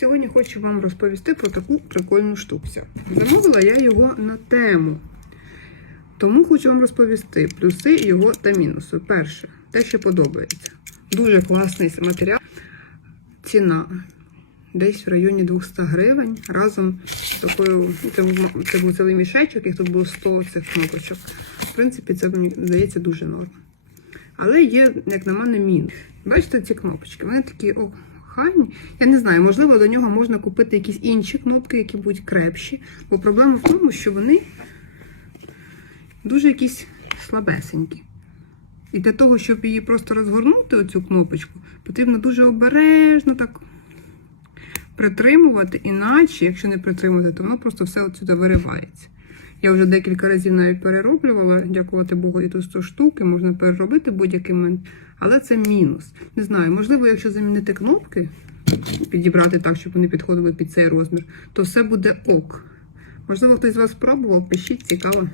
Сьогодні хочу вам розповісти про таку прикольну штукцю. Замовила я його на тему. Тому хочу вам розповісти плюси його та мінуси. Перше, те, що подобається. Дуже класний матеріал. Ціна десь в районі 200 гривень разом з такою. Це, був- цілий мішечок, їх тут було 100 цих кнопочок. В принципі, це мені здається дуже норм. Але є, як на мене, мінус. Бачите ці кнопочки? Вони такі охайні. Я не знаю, можливо, до нього можна купити якісь інші кнопки, які будуть крепші. Бо проблема в тому, що вони дуже якісь слабесенькі. І для того, щоб її просто розгорнути, оцю кнопочку, потрібно дуже обережно так притримувати, іначе, якщо не притримувати, то воно просто все отсюди виривається. Я вже декілька разів навіть перероблювала, дякувати Богу, і тут 100 штуки, можна переробити будь-який момент. Але це мінус. Не знаю, можливо, якщо замінити кнопки, підібрати так, щоб вони підходили під цей розмір, то все буде ок. Можливо, хтось з вас спробував, пишіть, цікаво.